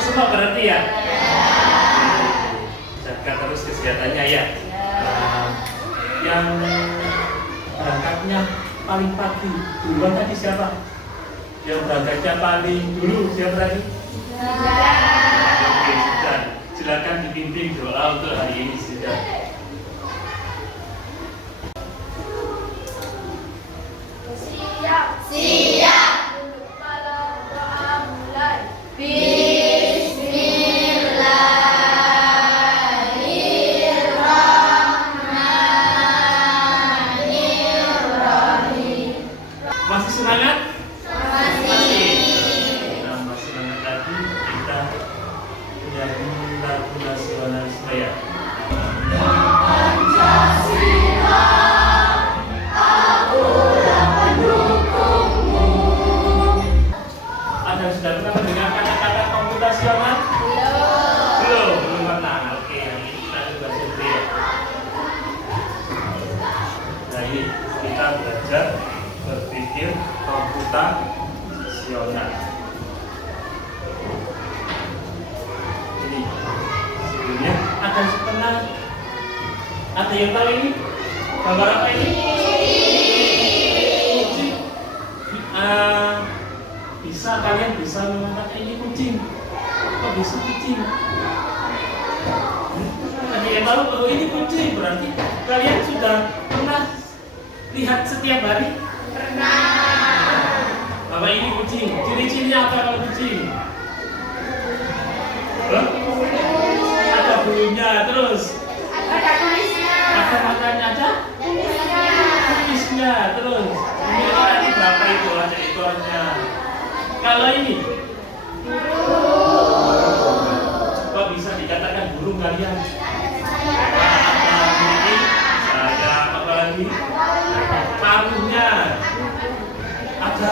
semua berarti ya? Jaga terus kesehatannya ya. Yang berangkatnya paling pagi duluan tadi siapa? Yang berangkatnya paling dulu siapa tadi? Oke, sudah. Silakan dibimbing doa untuk hari ini sudah. Siap. Duduk malam doa mulai. Bismillahirrahmanirrahim. Masih semangat? Masih. Nambah semangat lagi kita menyanyi lagu nasional supaya Anda sudah pernah mendengar kata-kata komputasional? Belum pernah. Oke, yang ini kita coba coba ya. Nah ini kita belajar berpikir komputasional. Ini sebelumnya ada yang tahu ini gambar apa ini? Kucing. Kalian bisa mengatakan ini kucing. Kok bisa kucing? Ada yang tahu kalau ini kucing berarti kalian sudah pernah lihat setiap hari? Bahwa ini kucing. Ciri-cirinya apa kalau kucing? Ada bulunya, terus ada matanya, ada kumisnya, terus ini ada berapa itu ada ekornya. Kalau ini kok bisa dikatakan burung kalian? Ada ini, ada apa lagi? Paruhnya ada.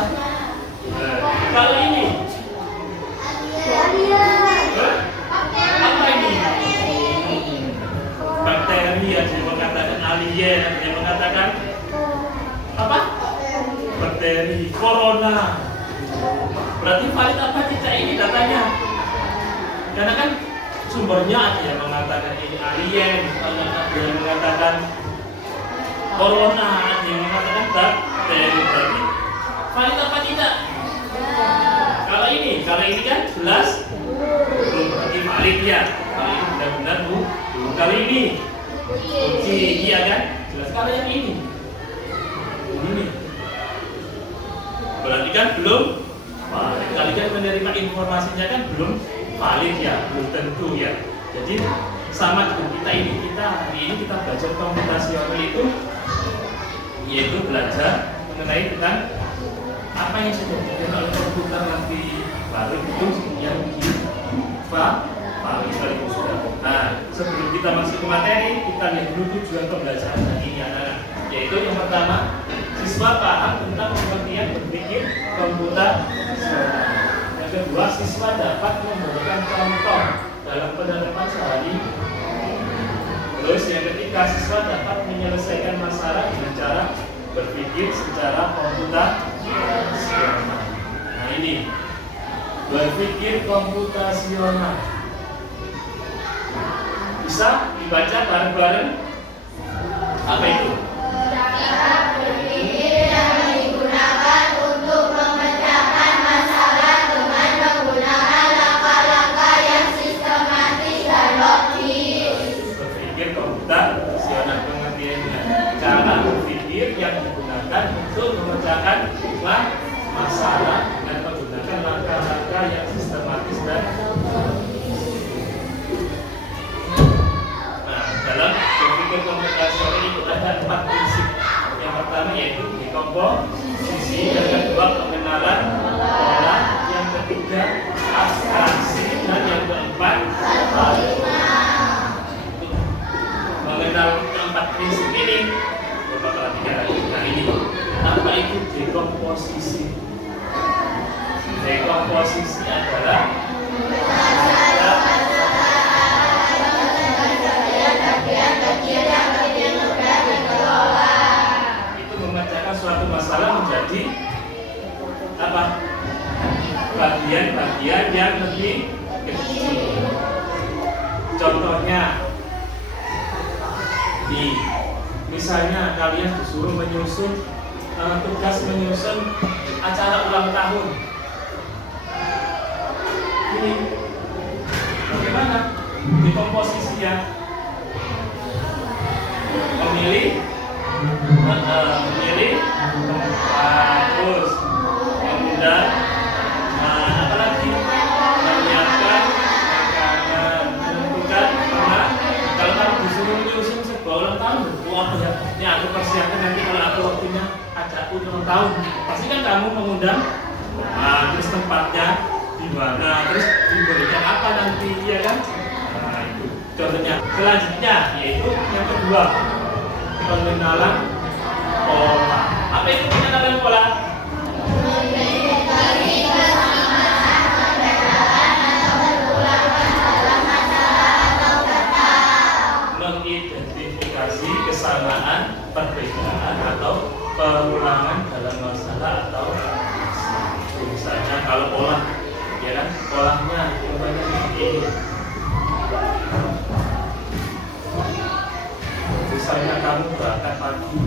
Kalau ini apa ini? Bakteri, ada yang mengatakan alien, ada yang mengatakan apa? Bakteri, corona. Berarti valid apa tidak ini datanya? Karena kan sumbernya ada yang mengatakan ini alien, ada yang mengatakan corona, ada yang mengatakan bakteri. Berarti valid apa tidak? Kalau ini kan jelas belum berarti valid ya. Kalau ini benar-benar kali ini kunci iya kan? Jelas. Kalau yang ini berarti kan belum valid. Kalian menerima informasinya kan belum valid ya, belum tentu ya. Jadi sama dengan kita ini, hari ini kita belajar komputasional itu yaitu belajar mengenai tentang apa yang sudah dilakukan oleh komputer nanti baru itu yang valid itu sudah. Nah, sebelum kita masuk ke materi, kita lihat dulu tujuan pembelajaran hari ini anak-anak. Yaitu yang pertama, siswa paham tentang pengertian berpikir komputasional. Yang kedua, siswa dapat memberikan contoh dalam penerapan sehari. Terus yang ketiga, siswa dapat menyelesaikan masalah dengan cara berpikir secara komputasional. Nah ini, berpikir komputasional. Bisa dibaca bareng-bareng? Apa itu? Komputasional pengertiannya cara berpikir yang digunakan untuk memecahkan masalah dan menggunakan langkah-langkah yang sistematis dan dalam berpikir komputasional itu ada 4 prinsip. Yang pertama yaitu dekomposisi, yang kedua pengenalan pola, yang ketiga abstraksi, dan yang keempat mengenal keempat prinsip ini beberapa perhatikan. Nah ini apa itu dekomposisi? Dekomposisi adalah itu memecahkan suatu masalah menjadi apa? Bagian-bagian yang lebih kecil. Contohnya, misalnya kalian disuruh menyusun tugas menyusun acara ulang tahun. Ini bagaimana di komposisinya? Memilih tempat, terus kemudian apa lagi, menyiapkan makanan, menentukan karena kalau kamu disuruh menyusun sebuah ulang tahun, wah ya, ini aku persiapkan nanti kalau aku waktunya ada ulang tahun, pasti kan kamu mengundang, terus tempatnya di mana, terus diberikan apa nanti, ya kan? Nah itu contohnya. Selanjutnya yaitu yang kedua, pengenalan pola. Apa itu pengenalan pola? Mengidentifikasi kesamaan, perbedaan atau pengulangan dalam masalah atau misalnya kalau pola, ya kan, polanya contohnya ini. Misalnya kamu berangkat pagi,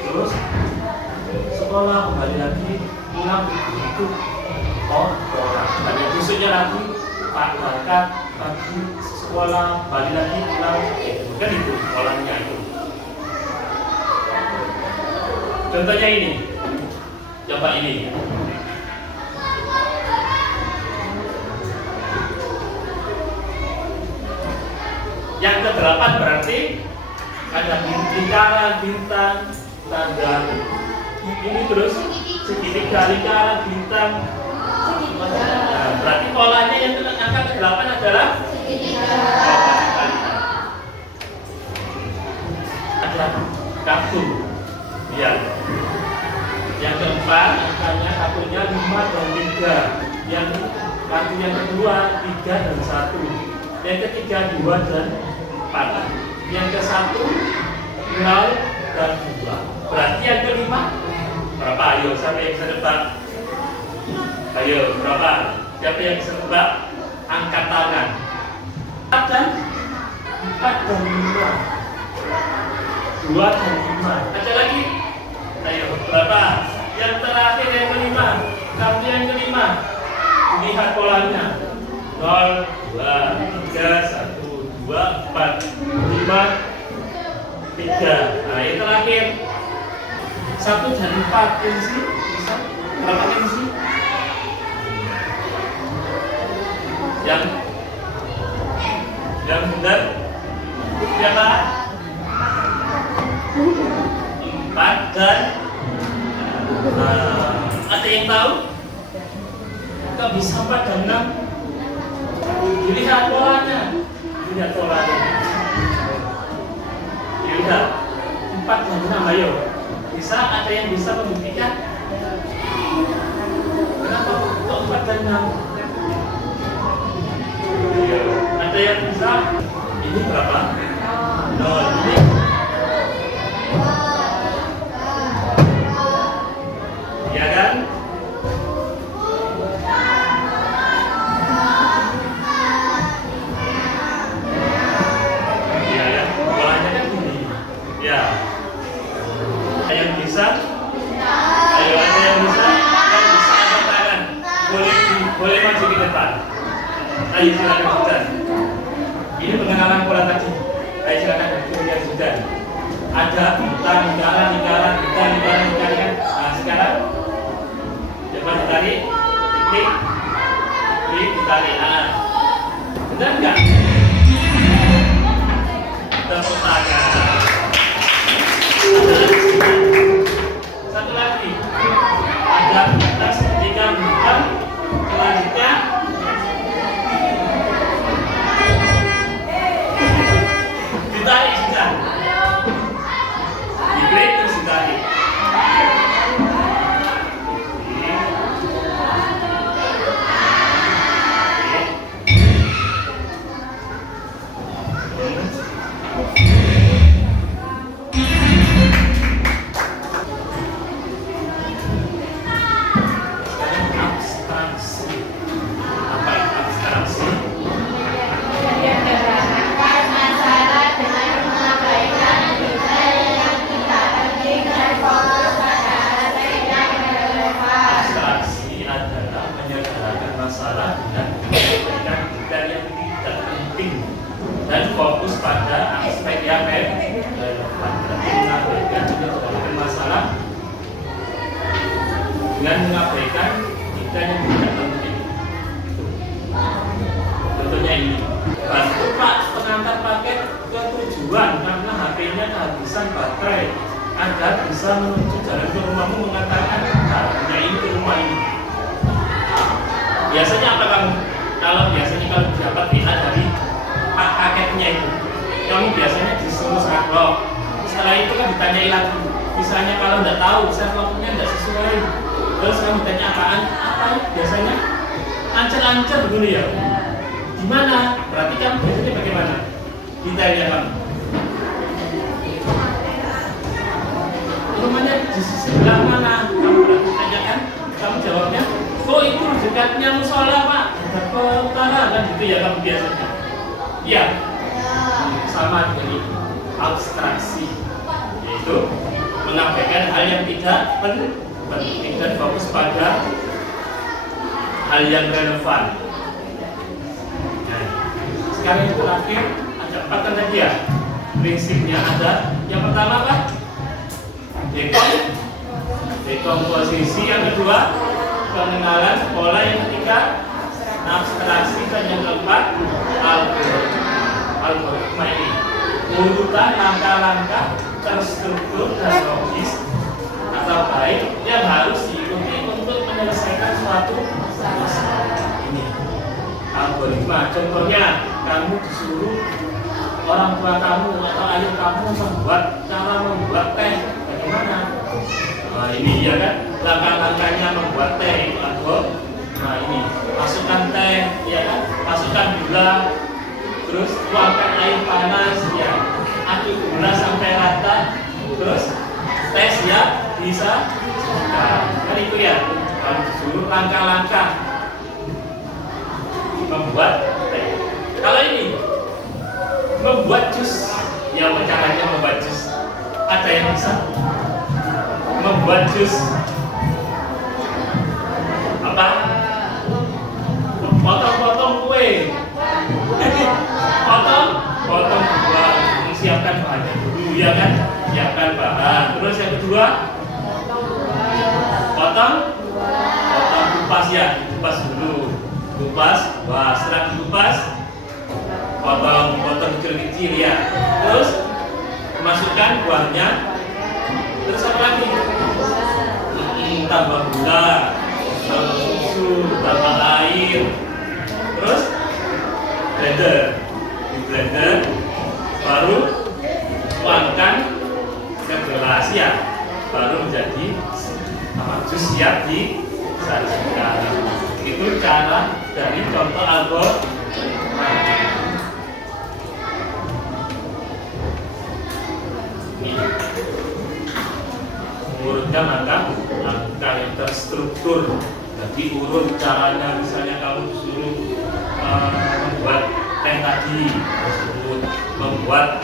terus sekolah, kembali lagi pulang, itu pola. Tadi besoknya lagi Pak berangkat pagi, sekolah, balik lagi pulang, kan itu polanya itu. Contohnya ini, coba ini. Yang ke-8 berarti ada lingkaran, bintang, tanda ini, terus segitiga, lingkaran, bintang. Nah, berarti polanya yang angka ke-8 adalah ada kartu. Ya. Yang keempat angkanya kartunya 5 dan 3. Yang kartu yang kedua 3 dan 1. Yang ketiga 2 dan 4. Yang ke-1 0 dan 2. Berarti yang kelima berapa? Ayo, siapa yang bisa tebak? Ayo, berapa? Siapa yang bisa tebak? Angkat tangan. 4 dan 5. 2 dan 5. Ada lagi? Ayo, berapa? Yang terakhir yang kelima. Kartu yang kelima. Lihat polanya. 0, 2, 3, 1, 2, 4, 5, 3. Nah, yang terakhir 1 dan 4 fungsi. Bisa? Berapa fungsi? Yang benar berapa? 4 dan ada yang tahu? Kok bisa 4 dan 6? Dilihat polanya. Lihat polanya. Dilihat 4 dan 6, ayo. Bisa, ada yang bisa membuktikan? Kenapa kok 4 dan 6? Ada yang bisa? Ini berapa? 0. Ini ya kan? Iya ya, polanya kan gini. Ya. Ada yang bisa? Ayo, ada yang bisa? Yang bisa angkat tangan. Boleh maju ke depan. Ayo silakan sudah. Ini pengenalan pola tadi. Ayo silakan kemudian sudah. Ada lingkaran. Nah sekarang coba ditarik, klik, ditarik. Benar nggak? Tepuk tangan. Satu lagi. Ada batas ketika bukan. Selanjutnya ditarik sudah. Dibreak terus ditarik. bermasalah dengan menyampaikan detail yang tidak penting dan fokus pada aspek yang relevan. Berarti mengabaikan tidak bermasalah dengan mengabaikan detail yang tidak penting. Contohnya ini, bantu Pak pengantar paket ke tujuan karena HP-nya kehabisan baterai agar bisa menuju jalan ke rumahmu, mengatakan harusnya ini ke rumah ini. Biasanya apa kamu? Kalau dapat WA dari pak kakeknya itu, kamu biasanya disuruh sherlock. Setelah itu kan ditanyai lagi. Misalnya kalau nggak tahu sherlocknya nggak sesuai, terus kamu tanya apaan? Apa? Biasanya ancer-ancer dulu ya. Gimana? Berarti kamu biasanya bagaimana? Ditanya kamu. Rumahnya di sebelah mana? Kamu berarti tanyakan, kamu jawabnya, oh itu dekatnya musola Pak, dekat ke utara kan gitu ya kamu biasanya. Iya, sama dengan ini, abstraksi, yaitu mengabaikan hal yang tidak penting dan fokus pada hal yang relevan. Nah, sekarang yang terakhir ada 4 kan tadi ya, prinsipnya ada. Yang pertama apa? Dekomposisi. Yang kedua, pengenalan pola. Yang ketiga, abstraksi. Dan yang keempat, algoritma. Ini urutan langkah-langkah terstruktur dan logis atau baik yang harus diikuti untuk menyelesaikan suatu masalah. Ini algoritma. Contohnya, kamu disuruh orang tua kamu atau ayah kamu cara membuat teh. Bagaimana? Nah ini ya kan, langkah-langkahnya membuat teh itu algoritma. Nah ini, masukkan teh, ya kan, masukkan gula, terus tuangkan air panas, ya, aduk gula sampai rata, terus teh siap bisa. Kan itu ya, kalau disuruh langkah-langkah membuat teh. Kalau ini membuat jus, ya caranya membuat jus. Ada yang bisa membuat jus apa? Potong-potong kue, potong buah, menyiapkan bahannya dulu, ya kan? Siapkan bahan. Terus yang kedua, potong kupas ya, kupas dulu, wah setelah dikupas, potong kecil-kecil ya. Terus masukkan buahnya. Terus apa lagi? Tambah gula, tambah susu, tambah air. Terus blender, baru tuangkan ke gelas ya, baru menjadi jus siap disajikan. Itu cara dari contoh algoritma. Urutkan langkah yang terstruktur. Jadi urut caranya, misalnya kamu disuruh membuat teh tadi, disebut membuat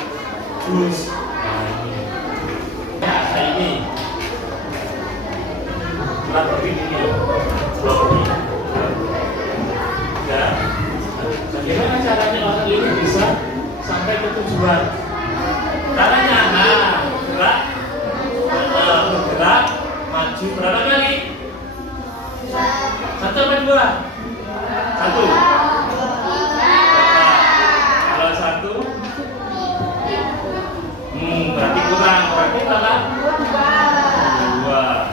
jus. Nah ini, nah ini, ya. Bagaimana caranya orang ini bisa sampai ke tujuan? Caranya, bergerak maju berapa kali? 1 apa 2? 1. Kalau 1 berarti kurang, berarti berapa? 2.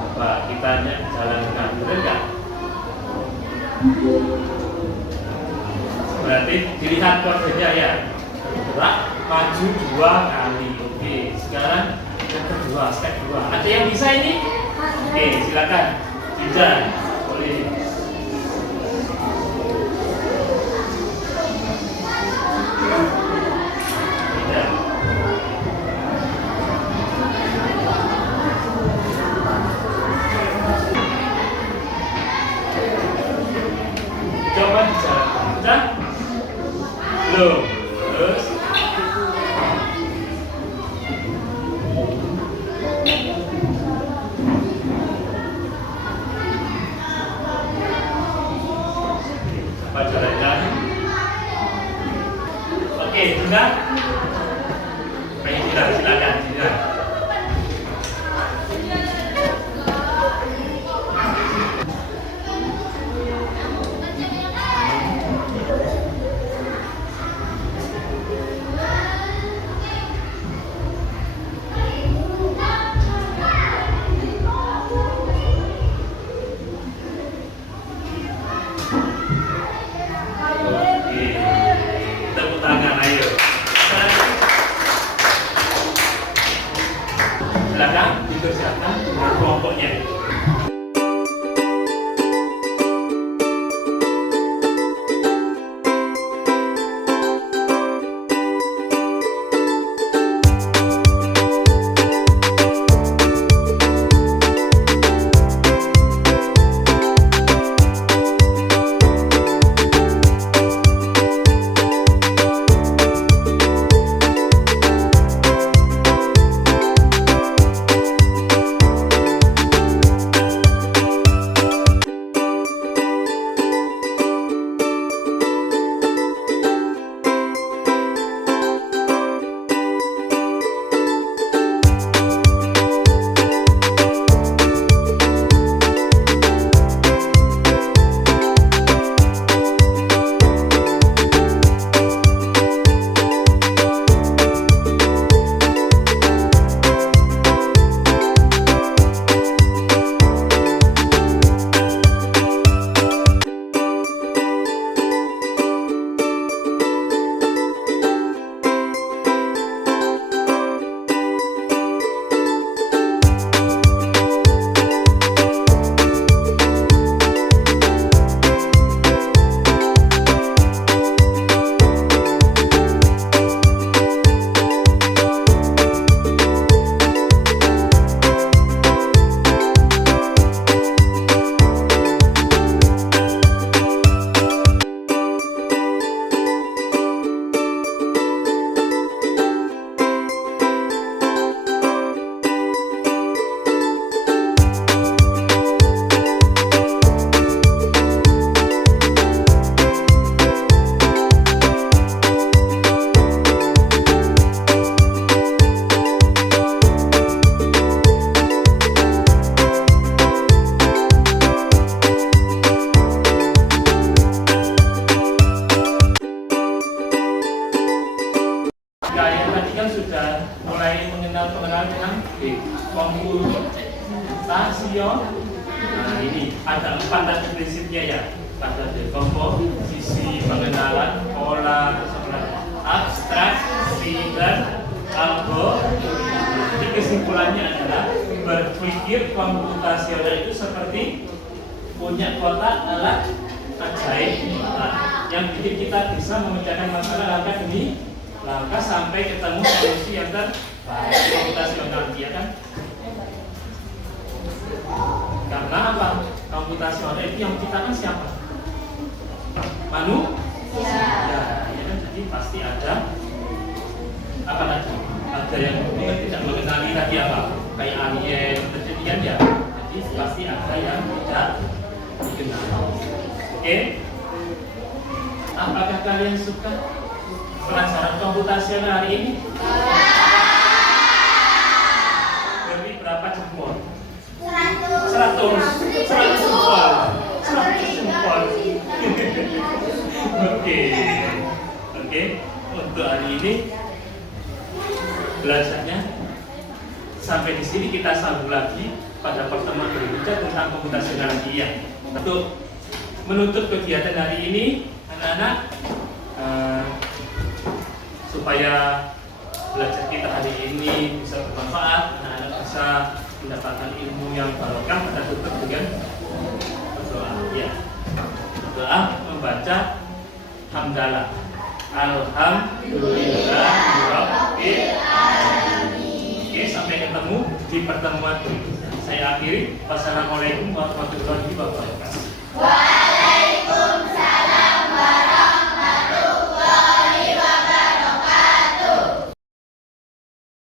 Coba kita jalankan, benar nggak? Berarti dilihat kodenya ya, bergerak maju 2 kali. Oke, sekarang yang kedua, step 2. Ada yang bisa ini? Oke, silakan. Tidak, boleh. Tidak. Coba dijalankan. Sudah? Belum. Terus Nah ini ada 4 tadi prinsipnya ya. Ada komposisi, pengenalan, pola, abstraksi dan algoritma. Jadi kesimpulannya adalah berpikir komputasional itu seperti punya kotak alat ajaib yang bikin kita bisa memecahkan masalah langkah demi langkah sampai ketemu solusi yang terbaik. Komputasional ya kan? Karena apa? Komputasional itu yang menciptakan siapa? Manusia. Ya kan? Jadi pasti ada apa tadi? Ada yang tidak mengenali tadi apa? Kayak alien, kejadian ya. Jadi pasti ada yang tidak dikenal. Oke? Apakah kalian suka pelajaran komputasional hari ini? Beri berapa jempol? 100 jempol. 100 jempol. Oke. Untuk hari ini belajarnya sampai di sini, kita sambung lagi pada pertemuan berikutnya tentang komputasional lagi ya. Untuk menutup kegiatan hari ini, anak-anak, supaya belajar kita hari ini bisa bermanfaat, anak-anak bisa mendapatkan ilmu yang barokah, kita tutup dengan berdoa. Ya, berdoa membaca hamdalah. Alhamdulillahirabbil alamin. Oke, sampai ketemu di pertemuan berikutnya. Saya akhiri. Wassalamualaikum warahmatullahi wabarakatuh.